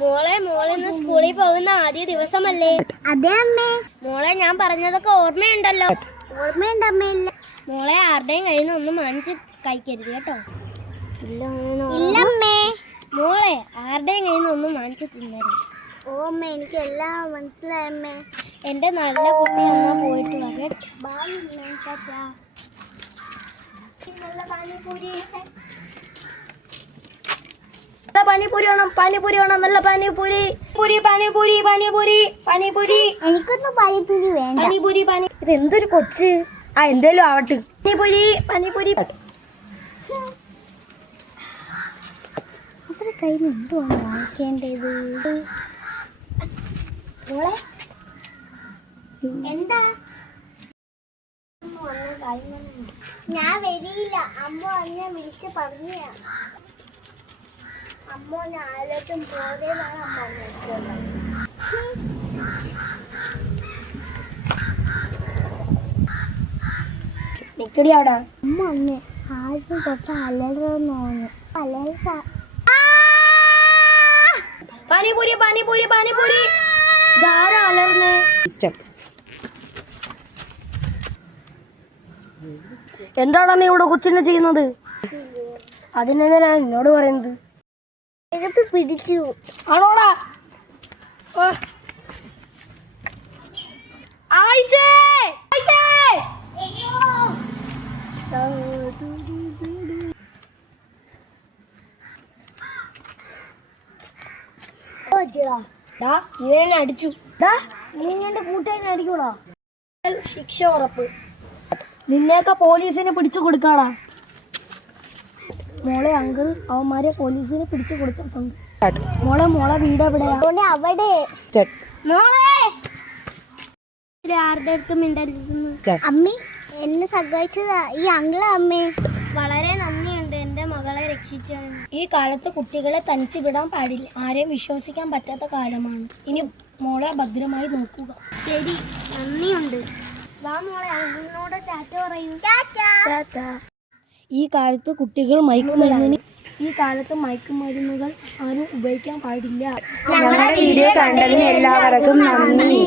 മോളിന്ന് സ്കൂളിൽ പോകുന്ന ആദ്യ ദിവസമല്ലേ? അതെ അമ്മേ. മോളെ, ഞാൻ പറഞ്ഞതൊക്കെ ഓർമ്മയുണ്ടല്ലോ? ഓർമ്മയുണ്ട് അമ്മയില്ല. മോളെ, ആരുടെയും കയ്യിൽ നിന്ന് ഒന്നും വാങ്ങിച്ച് കഴിക്കരുത് കേട്ടോ. ഇല്ലമ്മേ. മോളെ, ആരുടെയും കയ്യിൽ നിന്ന് ഒന്നും വാങ്ങിച്ച് തിന്നരുത്. ഓ അമ്മ, എനിക്ക് എല്ലാം മനസ്സിലായമ്മേ. എന്റെ നല്ല കുട്ടി എന്നാ പോയിട്ട് വരട്ടെ. പാനിപൂരി വേണം, പാനിപൂരി വേണം, നല്ല പാനിപൂരി. പാനിപൂരി പാനിപൂരി പാനിപൂരി. എനിക്കൊന്നും പാനിപൂരി വേണ്ട. പാനിപൂരി പാനി. ഇതെന്തൊരു കൊച്ച്. എന്തേലും ആവട്ടെ. പാനിപൂരി പാനിപൂരി. അവരുടെ കയ്യിൽ എന്തുവാണ് വാങ്ങിക്കേണ്ടത്? എന്താ? ഞാൻ വരില്ല. അമ്മ എന്നെ വിളിച്ച് പറഞ്ഞ. അമ്മ ആലോചിച്ചും പോതെന്നാണ് അമ്മ നിക്കടി അവിടെ. അമ്മ അമ്മ ആദ്യം തൊട്ട് അലർന്നു അലർച്ച. പാനിപൂരി പാനിപൂരി പാനിപൂരി. ധാരാ അലർന്ന്. എന്താണ് നീ ഇവിടെ കൊച്ചിനെ ചെയ്യുന്നത്? അതിനെന്തിനാ എന്നോട് പറയുന്നത്? എടുത്ത് പിടിച്ചു. ആണോടാ? ആയിഷേ! ആയിഷേ! ഇവനെ അടിച്ചു. നീ എന്റെ കൂട്ടുകാരനെ അടിക്കൂടാ. ശിക്ഷ ഉറപ്പ്. നിന്നെയൊക്കെ പോലീസിന് പിടിച്ചു കൊടുക്കാടാ. മോളെ, അങ്കിൾ അവന്മാരെ പോലീസിന് പിടിച്ചു കൊടുത്തിട്ടുണ്ട്. മോളെ വീട് എവിടെയാ? അവിടെ. മോളെ, ആരുടെ അടുത്തും മിണ്ടരുതെന്ന്. അമ്മി എന്നെ സഹായിച്ചതാ ഈ അങ്കിള. അമ്മേ, വളരെ നന്ദിയുണ്ട് എന്റെ മകളെ രക്ഷിച്ചതിന്. ഈ കാലത്ത് കുട്ടികളെ തനിച്ച് വിടാൻ പാടില്ല. ആരെയും വിശ്വസിക്കാൻ പറ്റാത്ത കാലമാണ്. ഇനി മോളെ ഭദ്രമായി നോക്കുക. ശരി, നന്ദിയുണ്ട്. വാ മോളെ, അങ്കിളിനോട് ടാറ്റ പറയൂ. ടാറ്റ. ഈ കാലത്ത് മയക്കുമരുന്നുകൾ ആരും ഉപയോഗിക്കാൻ പാടില്ല. ഞങ്ങളുടെ വീഡിയോ കണ്ടതിന് എല്ലാവർക്കും നന്ദി.